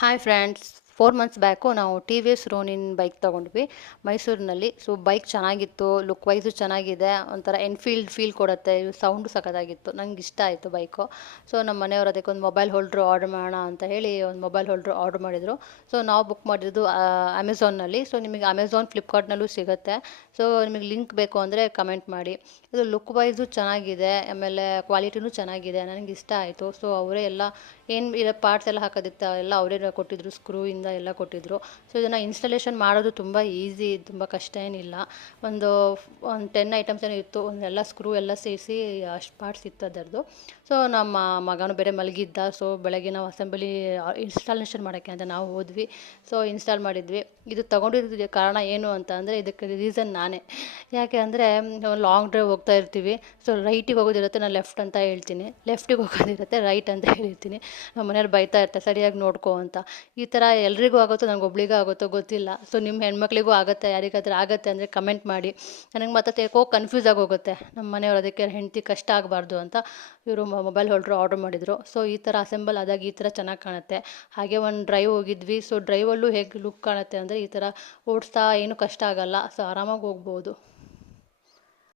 Hi friends, 4 months back ನಾವು T V S ರೋನಿನ್ bike ತೊಗೊಂಡ್ವಿ ಮೈಸೂರಿನಲ್ಲಿ. ಸೊ ಬೈಕ್ ಚೆನ್ನಾಗಿತ್ತು, ಲುಕ್ ವೈಸು ಚೆನ್ನಾಗಿದೆ, ಒಂಥರ ಎನ್ಫೀಲ್ಡ್ ಫೀಲ್ ಕೊಡುತ್ತೆ, ಸೌಂಡು ಸಖತ್ತಾಗಿತ್ತು, ನಂಗೆ ಇಷ್ಟ ಆಯಿತು ಬೈಕು. ಸೊ ನಮ್ಮ ಮನೆಯವರು ಅದಕ್ಕೆ ಒಂದು ಮೊಬೈಲ್ ಹೋಲ್ಡ್ರು ಆರ್ಡ್ರ್ ಮಾಡೋಣ ಅಂತ ಹೇಳಿ ಒಂದು ಮೊಬೈಲ್ ಹೋಲ್ಡ್ರು ಆರ್ಡ್ರ್ ಮಾಡಿದರು. ಸೊ ನಾವು ಬುಕ್ ಮಾಡಿದ್ದು ಅಮೆಝಾನ್ನಲ್ಲಿ. ಸೊ ನಿಮಗೆ ಅಮೆಝಾನ್ ಫ್ಲಿಪ್ಕಾರ್ಟ್ನಲ್ಲೂ ಸಿಗುತ್ತೆ. ಸೊ ನಿಮಗೆ ಲಿಂಕ್ ಬೇಕು ಅಂದರೆ ಕಮೆಂಟ್ ಮಾಡಿ. ಇದು ಲುಕ್ ವೈಸು ಚೆನ್ನಾಗಿದೆ, ಆಮೇಲೆ ಕ್ವಾಲಿಟಿನೂ ಚೆನ್ನಾಗಿದೆ, ನನಗೆ ಇಷ್ಟ ಆಯಿತು. ಸೊ ಅವರೇ ಎಲ್ಲ ಏನು ಇರೋ ಪಾರ್ಟ್ಸ್ ಎಲ್ಲ ಹಾಕೋದಿತ್ತು ಎಲ್ಲ ಅವರೇ ಕೊಟ್ಟಿದ್ದರು, ಸ್ಕ್ರೂಯಿಂದ ಎಲ್ಲ ಕೊಟ್ಟಿದ್ದರು. ಸೊ ಇದನ್ನು ಇನ್ಸ್ಟಾಲೇಷನ್ ಮಾಡೋದು ತುಂಬ ಈಸಿ, ತುಂಬ ಕಷ್ಟ ಏನಿಲ್ಲ. ಒಂದು ಒಂದು 10 ಐಟಮ್ಸ್ ಏನೋ ಇತ್ತು, ಒಂದೆಲ್ಲ ಸ್ಕ್ರೂ ಎಲ್ಲ ಸೇರಿಸಿ ಅಷ್ಟು ಪಾರ್ಟ್ಸ್ ಇತ್ತು ಅದರದ್ದು. ಸೊ ನಮ್ಮ ಮಗನೂ ಬೇರೆ ಮಲಗಿದ್ದ. ಸೊ ಬೆಳಗ್ಗೆ ನಾವು ಅಸೆಂಬ್ಲಿ ಇನ್ಸ್ಟಾಲೇಷನ್ ಮಾಡೋಕ್ಕೆ ಅಂತ ನಾವು ಹೋದ್ವಿ. ಸೊ ಇನ್ಸ್ಟಾಲ್ ಮಾಡಿದ್ವಿ. ಇದು ತೊಗೊಂಡಿರೋದಕ್ಕೆ ಕಾರಣ ಏನು ಅಂತ ಅಂದರೆ, ಇದಕ್ಕೆ ರೀಸನ್ ನಾನೇ. ಯಾಕೆ ಅಂದರೆ ಲಾಂಗ್ ಡ್ರೈವ್ ಹೋಗ್ತಾ ಇರ್ತೀವಿ. ಸೊ ರೈಟಿಗೆ ಹೋಗೋದಿರುತ್ತೆ, ನಾನು ಲೆಫ್ಟ್ ಅಂತ ಹೇಳ್ತೀನಿ, ಲೆಫ್ಟಿಗೆ ಹೋಗೋದಿರುತ್ತೆ ರೈಟ್ ಅಂತ ಹೇಳಿರ್ತೀನಿ. ನಮ್ಮ ಮನೆಯವ್ರು ಬೈತಾ ಇರ್ತಾರೆ, ಸರಿಯಾಗಿ ನೋಡ್ಕೊ ಅಂತ. ಈ ಥರ ಎಲ್ರಿಗೂ ಆಗುತ್ತೋ ನನಗೆ ಒಬ್ಳಿಗೆ ಆಗುತ್ತೋ ಗೊತ್ತಿಲ್ಲ. ಸೊ ನಿಮ್ಮ ಹೆಣ್ಮಕ್ಳಿಗೂ ಆಗುತ್ತೆ, ಯಾರಿಗಾದ್ರೂ ಆಗುತ್ತೆ ಅಂದರೆ ಕಮೆಂಟ್ ಮಾಡಿ. ನನಗೆ ಮತ್ತೆ ಯಾಕೋ ಕನ್ಫ್ಯೂಸ್ ಆಗೋಗುತ್ತೆ. ನಮ್ಮ ಮನೆಯವ್ರು ಅದಕ್ಕೆ ಹೆಂಡತಿ ಕಷ್ಟ ಆಗಬಾರ್ದು ಅಂತ ಇವರು ಮೊಬೈಲ್ ಹೋಲ್ಡ್ರು ಆರ್ಡ್ರ್ ಮಾಡಿದರು. ಸೊ ಈ ಥರ ಅಸೆಂಬಲ್ ಆದಾಗ ಈ ಥರ ಚೆನ್ನಾಗಿ ಕಾಣುತ್ತೆ. ಹಾಗೆ ಒಂದು ಡ್ರೈವ್ ಹೋಗಿದ್ವಿ. ಸೊ ಡ್ರೈವಲ್ಲೂ ಹೇಗೆ ಲುಕ್ ಕಾಣುತ್ತೆ ಅಂದರೆ, ಈ ಥರ ಓಡಿಸ್ತಾ ಏನೂ ಕಷ್ಟ ಆಗೋಲ್ಲ. ಸೊ ಆರಾಮಾಗಿ ಹೋಗ್ಬೋದು.